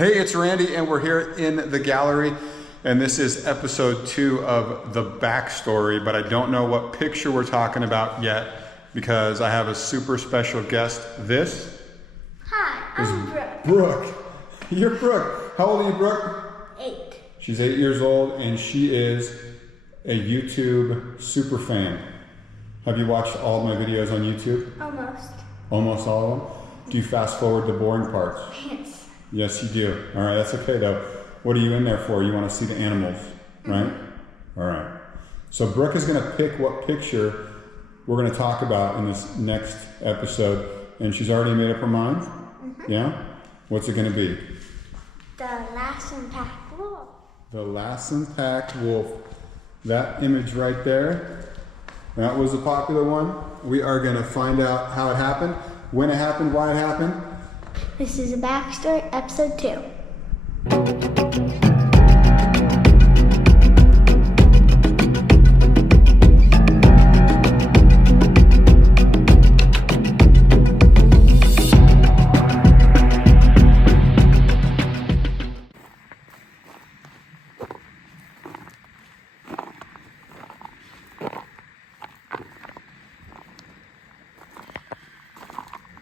Hey, it's Randy, and we're here in the gallery, and this is episode 2 of the backstory, but I don't know what picture we're talking about yet because I have a super special guest. This Hi, I'm Brooke. Brooke. You're Brooke. How old are you, Brooke? 8. She's 8 years old, and she is a YouTube super fan. Have you watched all my videos on YouTube? Almost. Almost all of them? Do you fast forward the boring parts? Yes. Yes, you do. All right, that's okay though. What are you in there for? You want to see the animals, right? All right. So Brooke is going to pick what picture we're going to talk about in this next episode, and she's already made up her mind. Yeah? What's it going to be? The Lassen pack wolf. The Lassen pack wolf. That image right there, that was a popular one. We are going to find out how it happened, when it happened, why it happened. This is a backstory, episode 2.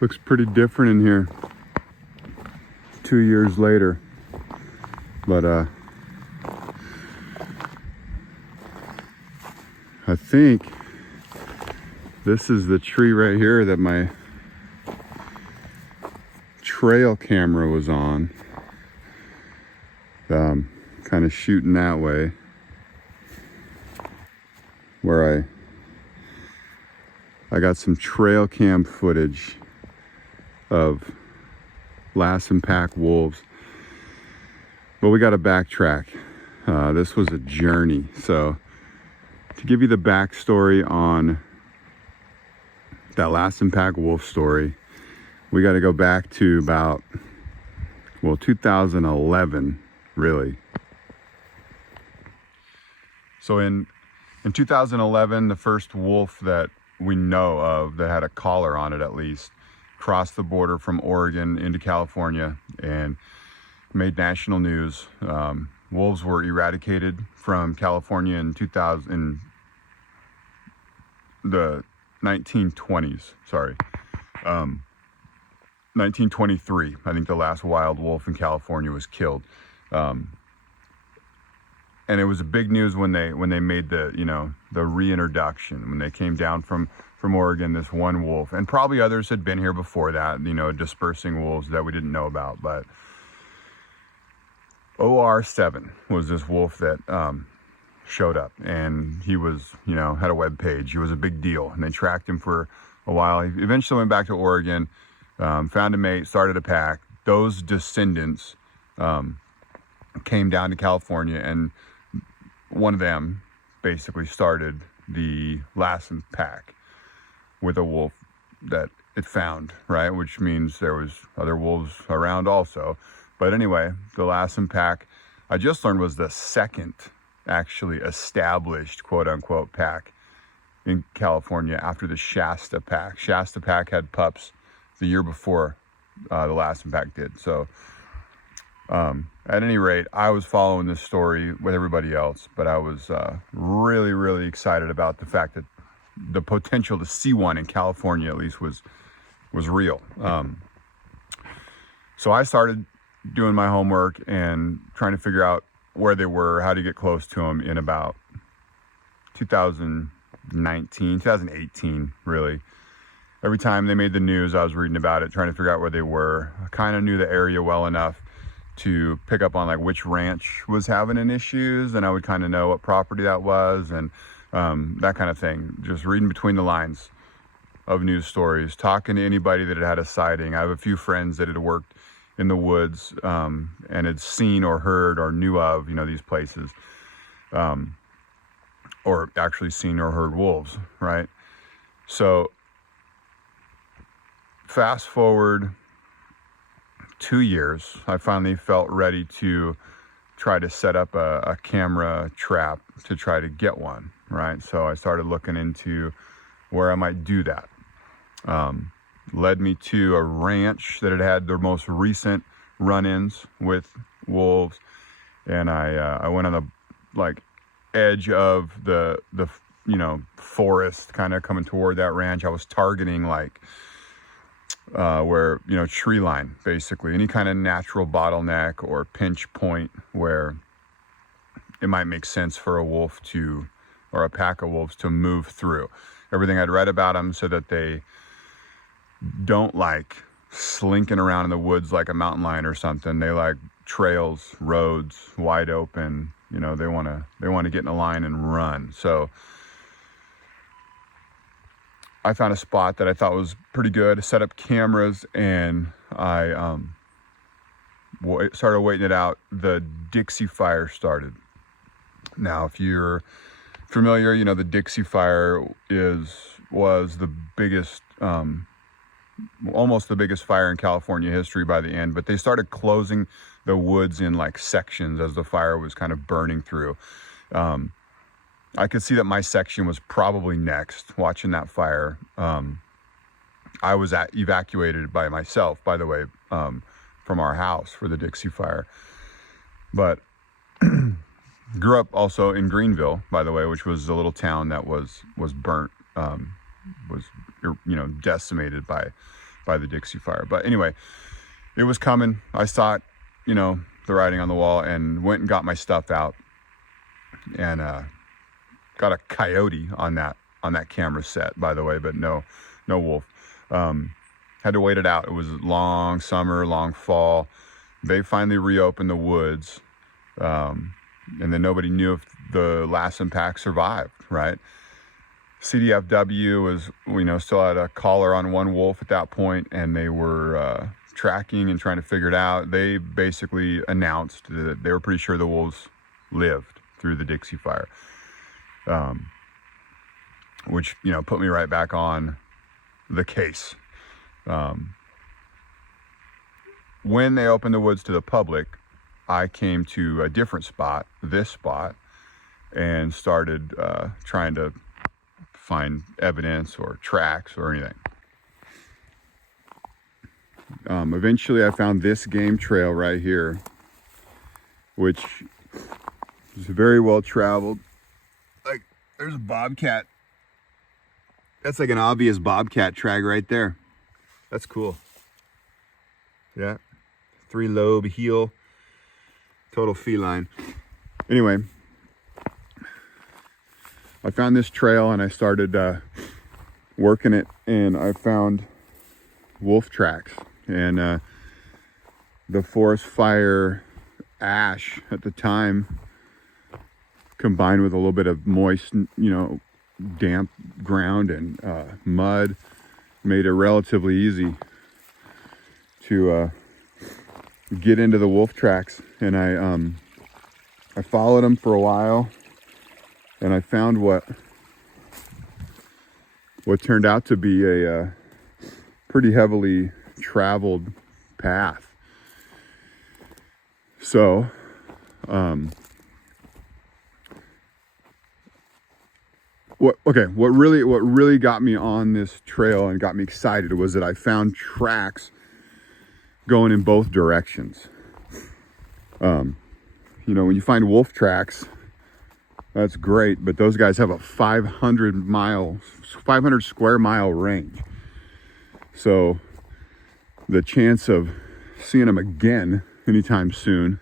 Looks pretty different in here 2 years later, but I think this is the tree right here that my trail camera was on, kind of shooting that way, where I got some trail cam footage of Lassen pack wolves, but we got to backtrack. This was a journey. So to give you the backstory on that Lassen pack wolf story, we got to go back to about 2011 really. So in 2011, the first wolf that we know of that had a collar on it, at least, crossed the border from Oregon into California and made national news. Wolves were eradicated from California in the 1920s. 1923. I think the last wild wolf in California was killed. And it was a big news when they made the reintroduction, when they came down from Oregon, this one wolf, and probably others had been here before that, dispersing wolves that we didn't know about. But OR7 was this wolf that showed up, and he was, had a web page. He was a big deal, and they tracked him for a while. He eventually went back to Oregon, found a mate, started a pack. Those descendants came down to California, and one of them basically started the Lassen pack with a wolf that it found, right? Which means there was other wolves around also. But anyway, the Lassen pack, I just learned, was the second actually established quote unquote pack in California after the Shasta pack. Shasta pack had pups the year before the Lassen pack did. So at any rate, I was following this story with everybody else, but I was really, really excited about the fact that the potential to see one in California at least was real. So I started doing my homework and trying to figure out where they were, how to get close to them in about 2018, really. Every time they made the news, I was reading about it, trying to figure out where they were. I kind of knew the area well enough to pick up on like which ranch was having an issues, and I would kind of know what property that was, and that kind of thing. Just reading between the lines of news stories, talking to anybody that had a sighting. I have a few friends that had worked in the woods and had seen or heard or knew of, these places, or actually seen or heard wolves, right? So fast forward 2 years, I finally felt ready to try to set up a camera trap to try to get one, right? So I started looking into where I might do that. Led me to a ranch that had their most recent run-ins with wolves, and I went on the like edge of the forest, kind of coming toward that ranch. I was targeting like where tree line, basically any kind of natural bottleneck or pinch point where it might make sense for a wolf to, or a pack of wolves to move through. Everything I'd read about them so that they don't like slinking around in the woods like a mountain lion or something. They like trails, roads, wide open. They want to get in a line and run. So I found a spot that I thought was pretty good, set up cameras, and I started waiting it out. The Dixie Fire started. Now, if you're familiar, the Dixie Fire was the biggest, almost the biggest fire in California history by the end, but they started closing the woods in like sections as the fire was kind of burning through. I could see that my section was probably next, watching that fire. I was evacuated by myself, by the way, from our house for the Dixie Fire. But grew up also in Greenville, by the way, which was a little town that was burnt, was decimated by the Dixie Fire. But anyway, it was coming. I saw it, the writing on the wall, and went and got my stuff out, and got a coyote on that camera set, by the way, but no wolf. Had to wait it out. It was long summer, long fall. They finally reopened the woods, and then nobody knew if the Lassen pack survived, right? CDFW was, still had a collar on one wolf at that point, and they were tracking and trying to figure it out. They basically announced that they were pretty sure the wolves lived through the Dixie Fire, which, put me right back on the case. When they opened the woods to the public, I came to a different spot, this spot, and started trying to find evidence or tracks or anything. Eventually I found this game trail right here, which is very well traveled. Like, there's a bobcat. That's like an obvious bobcat track right there. That's cool. Yeah. 3-lobe heel. Total feline. Anyway, I found this trail and I started working it, and I found wolf tracks, and the forest fire ash at the time, combined with a little bit of moist, damp ground and mud, made it relatively easy to get into the wolf tracks. And I followed them for a while, and I found what turned out to be a pretty heavily traveled path. So what really got me on this trail and got me excited was that I found tracks going in both directions. When you find wolf tracks, that's great, but those guys have a 500 square mile range. So the chance of seeing them again anytime soon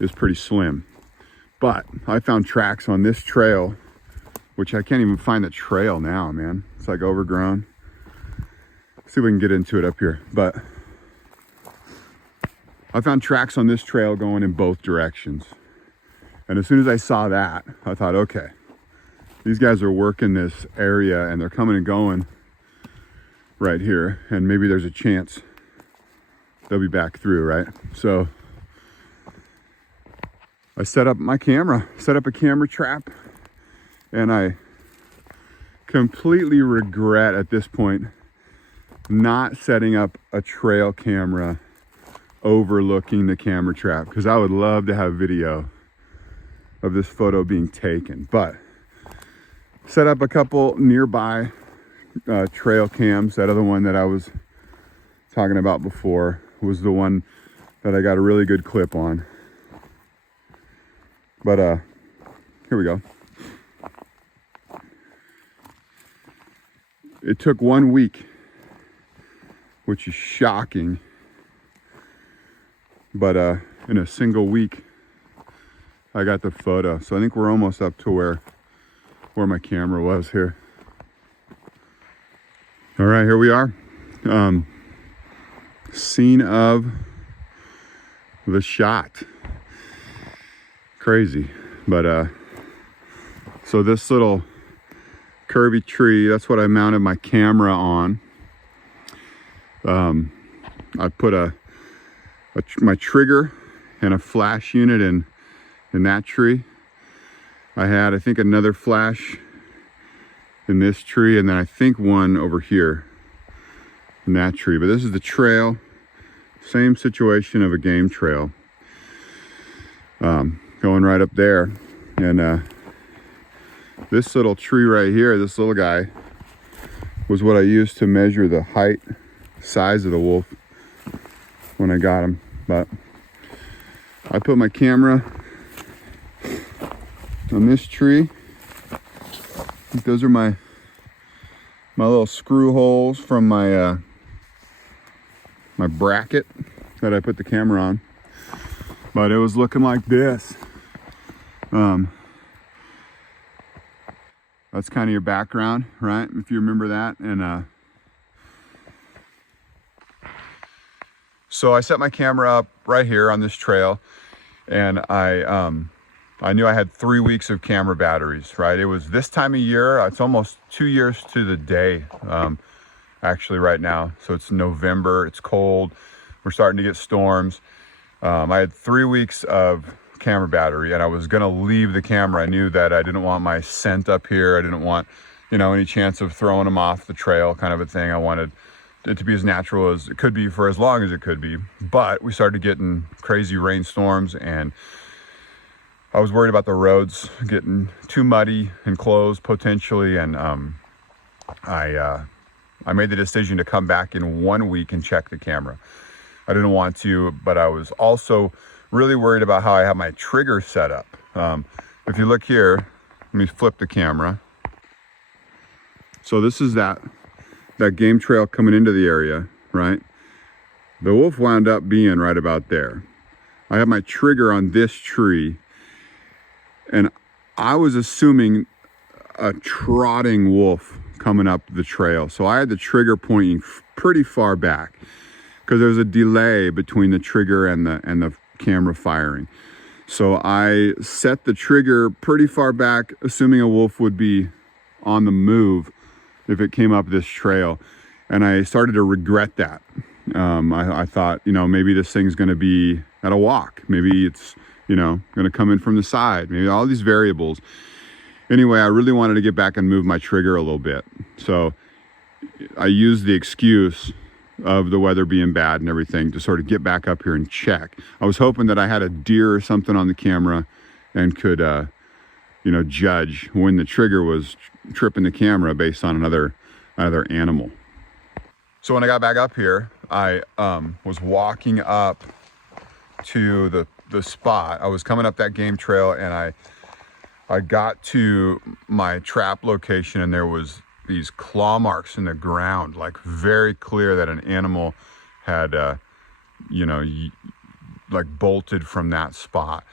is pretty slim. But I found tracks on this trail, which I can't even find the trail now, man. It's like overgrown. Let's see if we can get into it up here. But I found tracks on this trail going in both directions. And as soon as I saw that, I thought, okay, these guys are working this area and they're coming and going right here. And maybe there's a chance they'll be back through, right? So I set up a camera trap, and I completely regret at this point not setting up a trail camera overlooking the camera trap, because I would love to have video of this photo being taken. But set up a couple nearby trail cams. That other one that I was talking about before was the one that I got a really good clip on. But here we go. It took 1 week, which is shocking. But in a single week, I got the photo. So I think we're almost up to where my camera was here. All right, here we are. Scene of the shot. Crazy. But so this little curvy tree, that's what I mounted my camera on. I put my trigger and a flash unit in that tree. I had, I think, another flash in this tree, and then I think one over here in that tree. But this is the trail, same situation of a game trail, going right up there. And this little tree right here, this little guy, was what I used to measure the height, size of the wolf when I got him. But I put my camera on this tree. I think those are my little screw holes from my my bracket that I put the camera on. But it was looking like this. That's kind of your background, right? If you remember that. And so I set my camera up right here on this trail, and I knew I had 3 weeks of camera batteries, right? It was this time of year. It's almost 2 years to the day, actually, right now. So it's November, it's cold, we're starting to get storms. I had 3 weeks of camera battery, and I was gonna leave the camera. I knew that I didn't want my scent up here. I didn't want, any chance of throwing them off the trail, kind of a thing. I wanted it to be as natural as it could be for as long as it could be. But we started getting crazy rainstorms, and I was worried about the roads getting too muddy and closed potentially. And I made the decision to come back in 1 week and check the camera. I didn't want to, but I was also really worried about how I have my trigger set up. If you look here, let me flip the camera. So this is that game trail coming into the area, right? The wolf wound up being right about there. I have my trigger on this tree, and I was assuming a trotting wolf coming up the trail. So I had the trigger pointing pretty far back because there's a delay between the trigger and the camera firing. So I set the trigger pretty far back, assuming a wolf would be on the move if it came up this trail. And I started to regret that. I thought, maybe this thing's going to be at a walk. Maybe it's, going to come in from the side. Maybe all these variables. Anyway, I really wanted to get back and move my trigger a little bit. So I used the excuse of the weather being bad and everything to sort of get back up here and check. I was hoping that I had a deer or something on the camera and could, judge when the trigger was tripping the camera based on another animal. So when I got back up here, I was walking up to the spot. I was coming up that game trail, and I got to my trap location, and there was these claw marks in the ground, like very clear that an animal had, like bolted from that spot,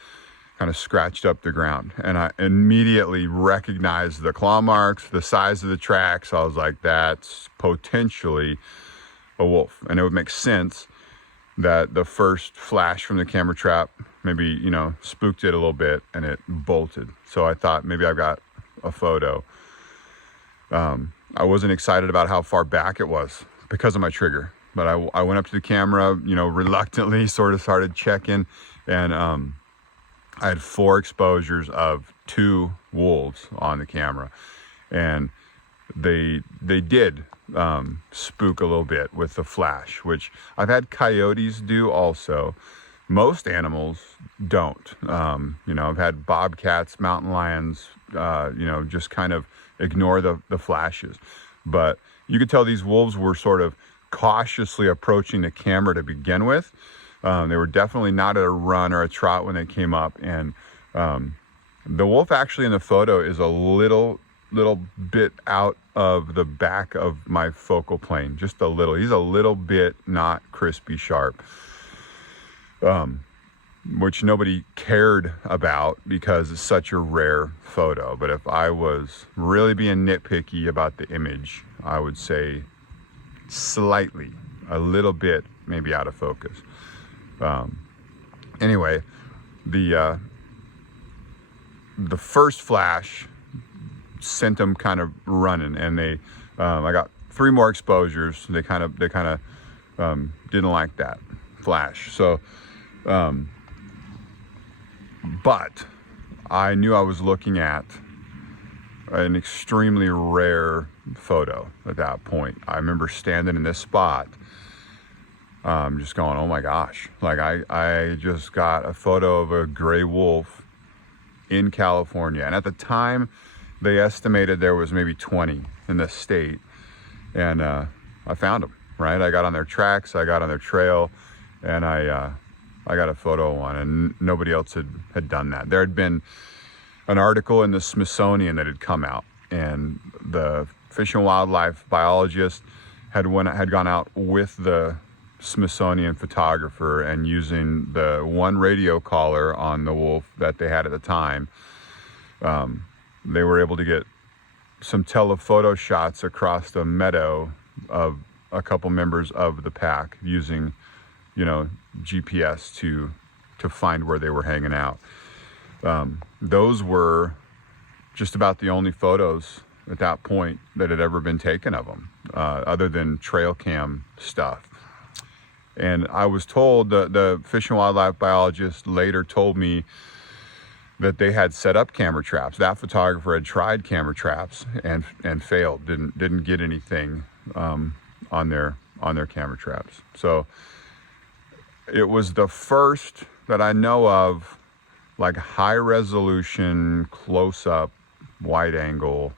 kind of scratched up the ground. And I immediately recognized the claw marks, the size of the tracks. I was like, that's potentially a wolf. And it would make sense that the first flash from the camera trap maybe, spooked it a little bit and it bolted. So I thought maybe I've got a photo. I wasn't excited about how far back it was because of my trigger, but I went up to the camera, reluctantly sort of started checking, and I had 4 exposures of 2 wolves on the camera, and they did spook a little bit with the flash, which I've had coyotes do also. Most animals don't. I've had bobcats, mountain lions, just kind of ignore the flashes. But you could tell these wolves were sort of cautiously approaching the camera to begin with. They were definitely not at a run or a trot when they came up. And the wolf actually in the photo is a little bit out of the back of my focal plane, just a little. He's a little bit not crispy sharp, which nobody cared about because it's such a rare photo. But if I was really being nitpicky about the image, I would say slightly, a little bit maybe out of focus. Anyway, the first flash sent them kind of running, and I got 3 more exposures. They kind of didn't like that flash. So, but I knew I was looking at an extremely rare photo at that point. I remember standing in this spot, just going, oh my gosh, like I just got a photo of a gray wolf in California. And at the time, they estimated there was maybe 20 in the state. And I found them, right? I got on their tracks, I got on their trail, and I got a photo of one, and nobody else had done that. There had been an article in the Smithsonian that had come out, and the Fish and Wildlife biologist had gone out with the Smithsonian photographer, and using the one radio collar on the wolf that they had at the time, they were able to get some telephoto shots across the meadow of a couple members of the pack using, GPS to find where they were hanging out. Those were just about the only photos at that point that had ever been taken of them, other than trail cam stuff. And I was told, the Fish and Wildlife biologist later told me that they had set up camera traps. That photographer had tried camera traps and failed, didn't get anything on their camera traps. So it was the first that I know of, like, high resolution, close up, wide angle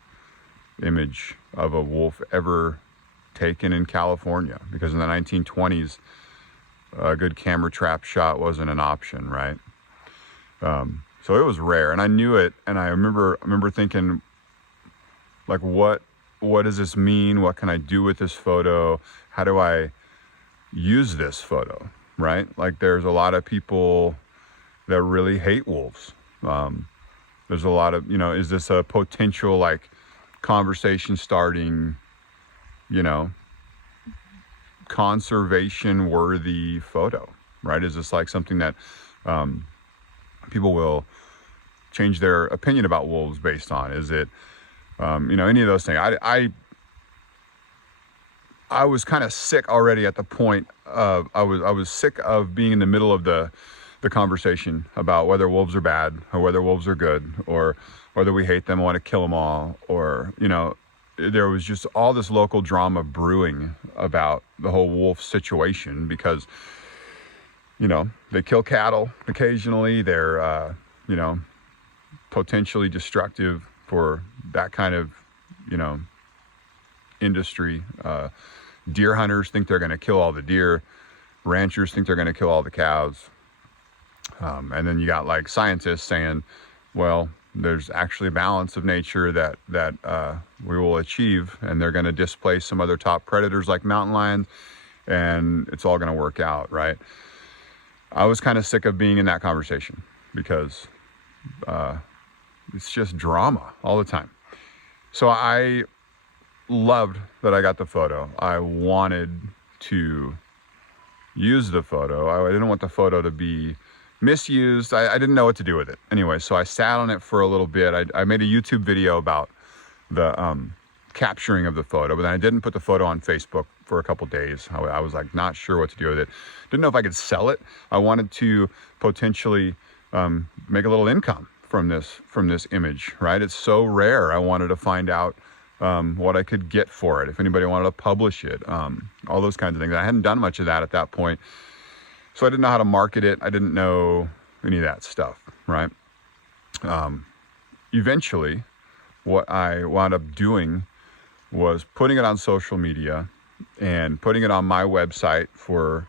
image of a wolf ever taken in California, because in the 1920s, a good camera trap shot wasn't an option, right? So it was rare, and I knew it, and I remember thinking, like, what does this mean? What can I do with this photo? How do I use this photo, right? Like, there's a lot of people that really hate wolves. There's a lot of, is this a potential, like, conversation starting, conservation worthy photo, right? Is this like something that people will change their opinion about wolves based on? Is it, any of those things? I was kind of sick already at the point of, I was sick of being in the middle of the conversation about whether wolves are bad or whether wolves are good, or whether we hate them and want to kill them all, or, there was just all this local drama brewing about the whole wolf situation, because, they kill cattle occasionally. They're, potentially destructive for that kind of, industry. Deer hunters think they're going to kill all the deer. Ranchers think they're going to kill all the cows. And then you got, like, scientists saying, well, there's actually a balance of nature that we will achieve, and they're going to displace some other top predators like mountain lions, and it's all going to work out, right? I was kind of sick of being in that conversation, because it's just drama all the time. So I loved that I got the photo. I wanted to use the photo. I didn't want the photo to be misused. I didn't know what to do with it. Anyway, so I sat on it for a little bit. I made a YouTube video about the capturing of the photo, but then I didn't put the photo on Facebook for a couple days. I was, like, not sure what to do with it. Didn't know if I could sell it. I wanted to potentially make a little income from this image, right? It's so rare. I wanted to find out what I could get for it, if anybody wanted to publish it, all those kinds of things. I hadn't done much of that at that point. So I didn't know how to market it. I didn't know any of that stuff, right? Eventually, what I wound up doing was putting it on social media and putting it on my website for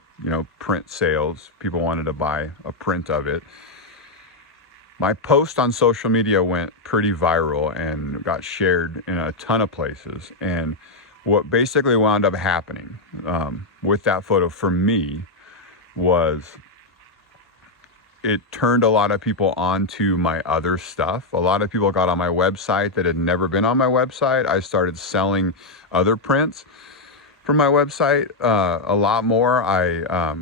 print sales. People wanted to buy a print of it. My post on social media went pretty viral and got shared in a ton of places. And what basically wound up happening with that photo for me was it turned a lot of people onto my other stuff. A lot of people got on my website that had never been on my website. I started selling other prints from my website a lot more. I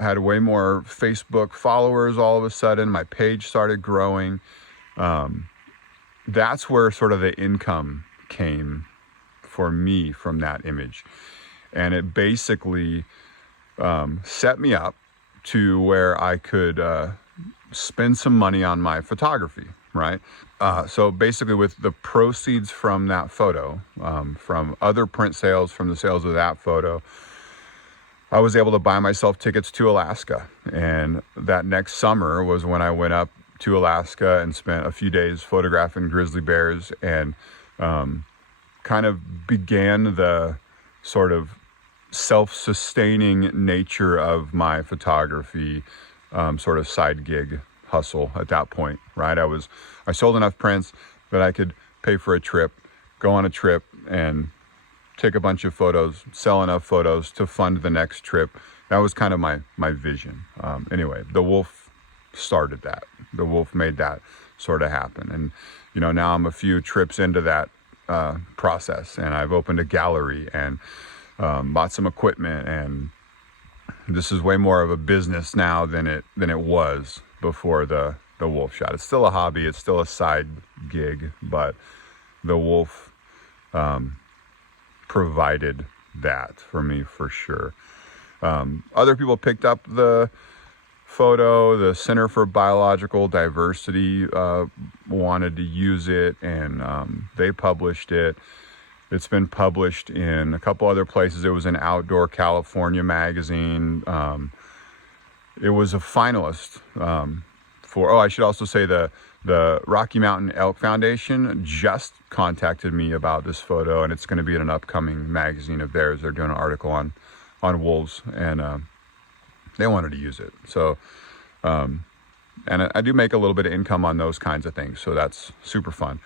had way more Facebook followers all of a sudden. My page started growing. That's where sort of the income came for me from that image. And it basically set me up to where I could spend some money on my photography, right? So basically with the proceeds from that photo, from other print sales, from the sales of that photo, I was able to buy myself tickets to Alaska. And that next summer was when I went up to Alaska and spent a few days photographing grizzly bears and kind of began the sort of self-sustaining nature of my photography sort of side gig hustle at that point, right? I sold enough prints that I could pay for a trip, go on a trip and take a bunch of photos, sell enough photos to fund the next trip. That was kind of my vision. Anyway, the Wolf started that. The Wolf made that sort of happen. And, now I'm a few trips into that process, and I've opened a gallery and bought some equipment, and this is way more of a business now than it was before the Wolf shot. It's still a hobby. It's still a side gig, but the Wolf provided that for me for sure. Other people picked up the photo. The Center for Biological Diversity wanted to use it, and they published it. It's been published in a couple other places. It was in Outdoor California magazine. It was a finalist I should also say the Rocky Mountain Elk Foundation just contacted me about this photo, and it's going to be in an upcoming magazine of theirs. They're doing an article on wolves, and they wanted to use it. So, and I do make a little bit of income on those kinds of things, so that's super fun.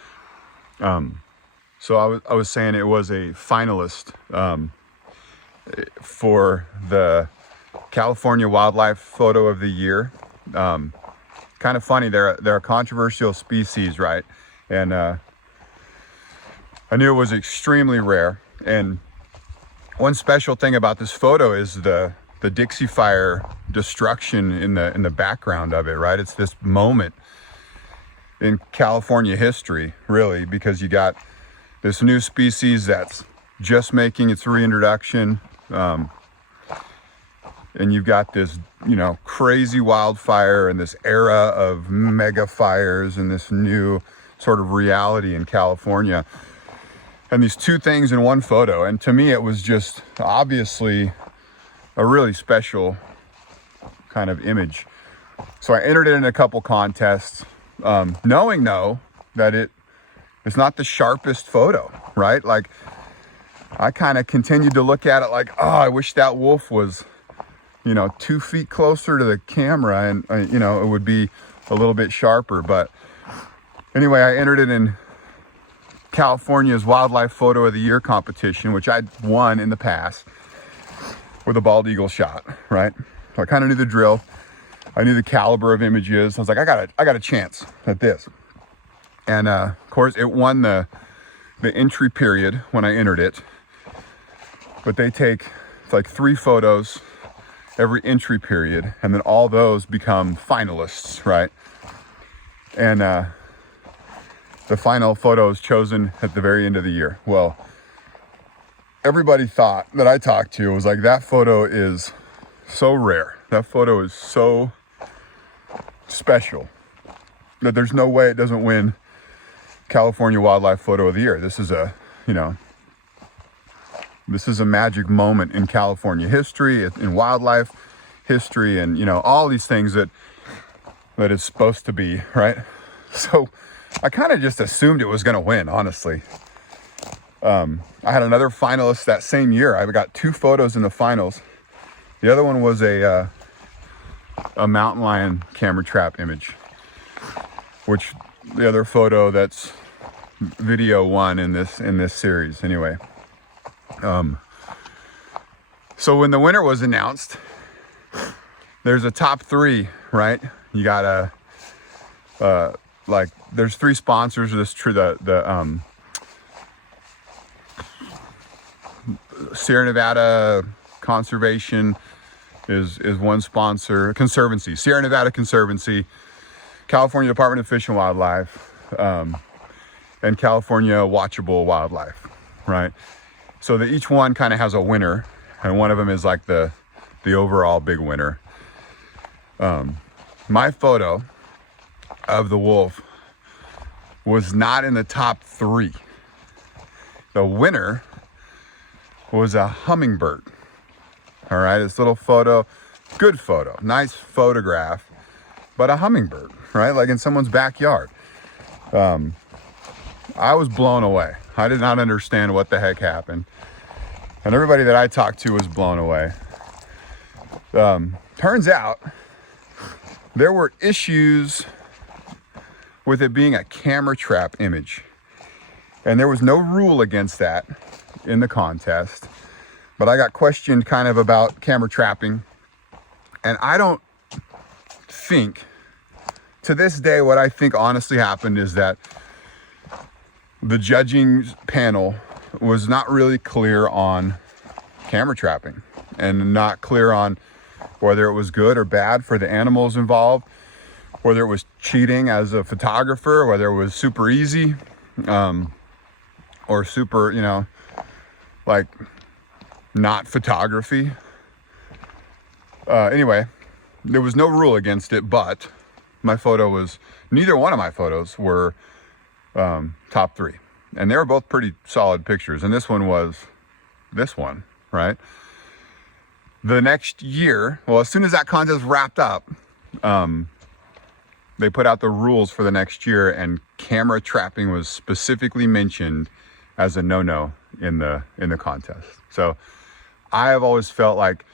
So I was saying it was a finalist for the California Wildlife Photo of the Year. Kind of funny, they're a controversial species, right? And I knew it was extremely rare. And one special thing about this photo is the Dixie Fire destruction in the background of it, right? It's this moment in California history, really, because you got this new species that's just making its reintroduction, and you've got this, crazy wildfire and this era of mega fires and this new sort of reality in California. And these two things in one photo. And to me, it was just obviously a really special kind of image. So I entered it in a couple contests, knowing that it's not the sharpest photo, right? Like, I kind of continued to look at it like, oh, I wish that wolf was 2 feet closer to the camera, and it would be a little bit sharper. But anyway, I entered it in California's Wildlife Photo of the Year competition, which I'd won in the past with a bald eagle shot, right? So I kind of knew the drill. I knew the caliber of images. I was like, I got a chance at this. And of course, it won the entry period when I entered it. But they take like 3 photos every entry period, and then all those become finalists, right? And the final photo is chosen at the very end of the year. Well, everybody that I talked to was like, that photo is so rare. That photo is so special that there's no way it doesn't win California Wildlife Photo of the Year. This is a magic moment in California history, in wildlife history, and all these things that it's supposed to be, right? So I kind of just assumed it was going to win, honestly. I had another finalist that same year. I got 2 photos in the finals, The other one was a mountain lion camera trap image, which the other photo, that's video 1 in this series anyway. So when the winner was announced, there's a top 3, right? You got like there's 3 sponsors of this the Sierra Nevada Conservation is one sponsor. Conservancy, Sierra Nevada Conservancy, California Department of Fish and Wildlife, and California Watchable Wildlife, right? So each one kind of has a winner, and one of them is like the overall big winner. My photo of the wolf was not in the top 3. The winner was a hummingbird. All right, this little photo, good photo, nice photograph, but a hummingbird, right? Like in someone's backyard. I was blown away. I did not understand what the heck happened. And everybody that I talked to was blown away. Turns out there were issues with it being a camera trap image. And there was no rule against that in the contest. But I got questioned kind of about camera trapping. And I don't think, to this day, what I think honestly happened is that the judging panel was not really clear on camera trapping and not clear on whether it was good or bad for the animals involved, whether it was cheating as a photographer, whether it was super easy, or super, like not photography. Anyway, there was no rule against it, but neither one of my photos were top 3. And they were both pretty solid pictures. And this one was this one, right? The next year, well, as soon as that contest wrapped up, they put out the rules for the next year, and camera trapping was specifically mentioned as a no-no in the contest. So I have always felt like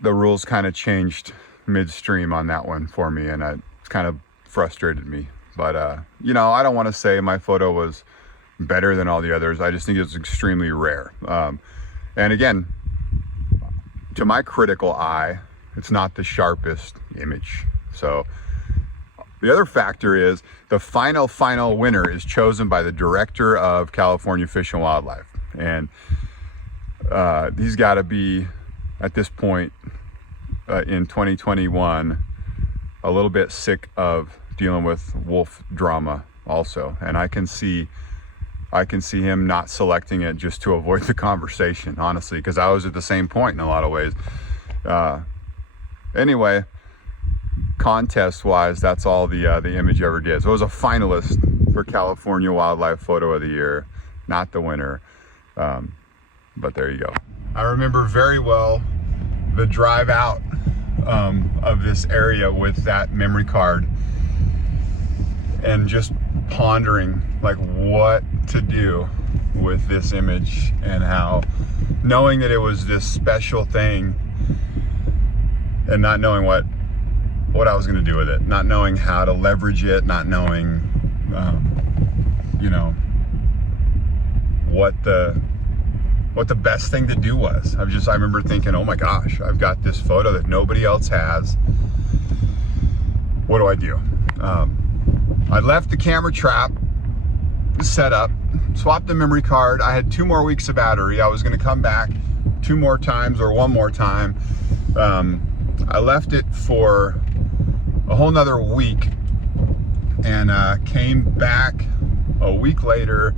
the rules kind of changed midstream on that one for me, and it kind of frustrated me. But I don't want to say my photo was better than all the others. I just think it's extremely rare. And again, to my critical eye, it's not the sharpest image. So the other factor is the final winner is chosen by the director of California Fish and Wildlife. And he's got to be, at this point in 2021, a little bit sick of dealing with wolf drama also. And I can see him not selecting it just to avoid the conversation, honestly, because I was at the same point in a lot of ways. Anyway, contest-wise, that's all the image ever did. So it was a finalist for California Wildlife Photo of the Year, not the winner. But there you go. I remember very well the drive out of this area with that memory card, and just pondering like what to do with this image, and how, knowing that it was this special thing and not knowing what I was going to do with it, not knowing how to leverage it, not knowing what the best thing to do was. I remember thinking, oh my gosh, I've got this photo that nobody else has. What do I do? I left the camera trap set up, swapped the memory card. I had 2 more weeks of battery. I was going to come back 2 more times or 1 more time. I left it for a whole nother week, and came back a week later,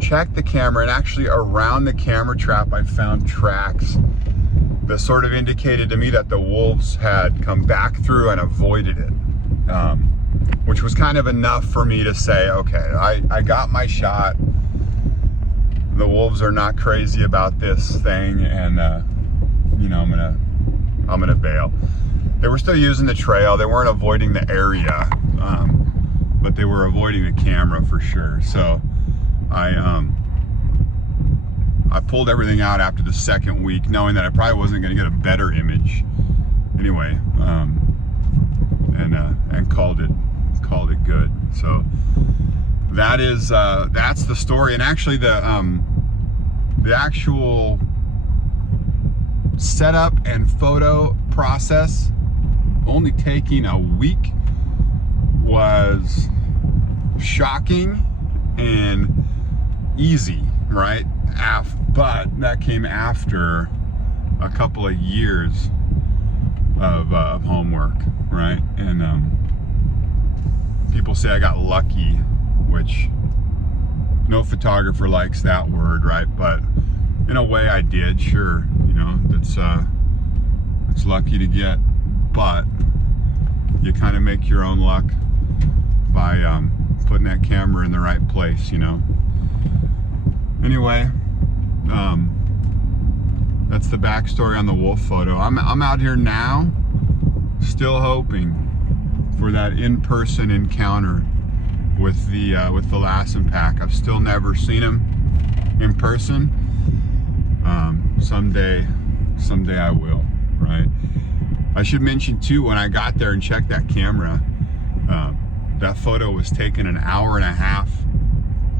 checked the camera, and actually around the camera trap I found tracks that sort of indicated to me that the wolves had come back through and avoided it, which was kind of enough for me to say, okay, I got my shot. The wolves are not crazy about this thing, and I'm gonna bail. They were still using the trail. They weren't avoiding the area, but they were avoiding the camera for sure. So I I pulled everything out after the second week, knowing that I probably wasn't going to get a better image. Anyway, and called it good. So that is that's the story. And actually, the actual setup and photo process only taking a week was shocking and easy, right? But that came after a couple of years of homework, right? And people say I got lucky, which no photographer likes that word, right? But in a way I did, sure. You know, it's lucky to get, but you kind of make your own luck by putting that camera in the right place, you know. Anyway, that's the backstory on the wolf photo. I'm out here now, still hoping for that in-person encounter with the Lassen pack. I've still never seen him in person. Someday I will, right? I should mention too, when I got there and checked that camera, that photo was taken an hour and a half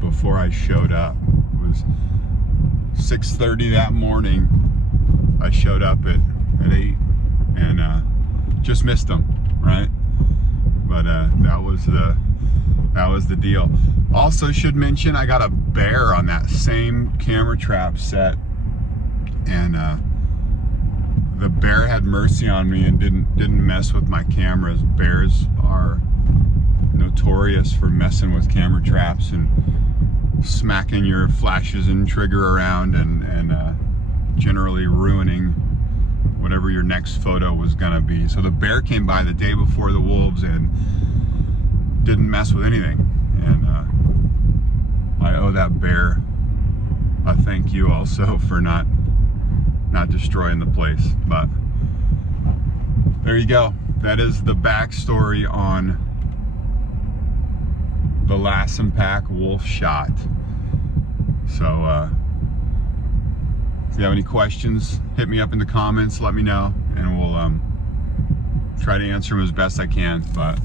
before I showed up. It was 6:30 that morning. I showed up at 8 and just missed them, right? But that was the deal. Also should mention, I got a bear on that same camera trap set, and the bear had mercy on me and didn't mess with my cameras. Bears are notorious for messing with camera traps and smacking your flashes and trigger around and generally ruining whatever your next photo was gonna be. So the bear came by the day before the wolves and didn't mess with anything. And I owe that bear a thank you also for not destroying the place. But there you go. That is the backstory on the Lassen pack wolf shot. So if you have any questions, hit me up in the comments, let me know, and we'll try to answer them as best I can. But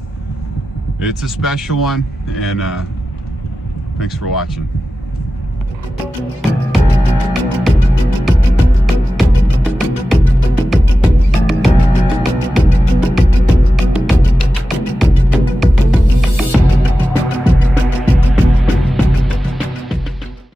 it's a special one, and thanks for watching.